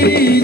You.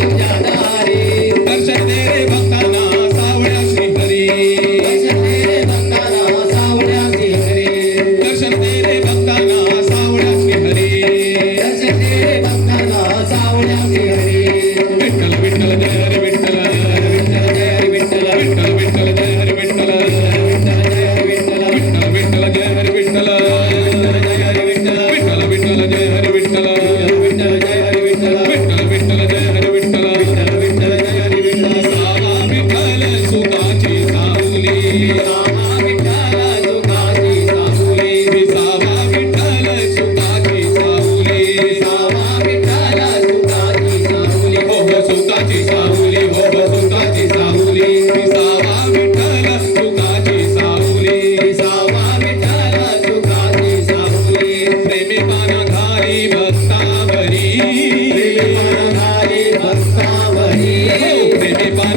Yeah.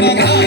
Thank you.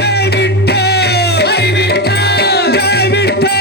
கைவிட்டார் கைவிட்டார் கைவிட்டார்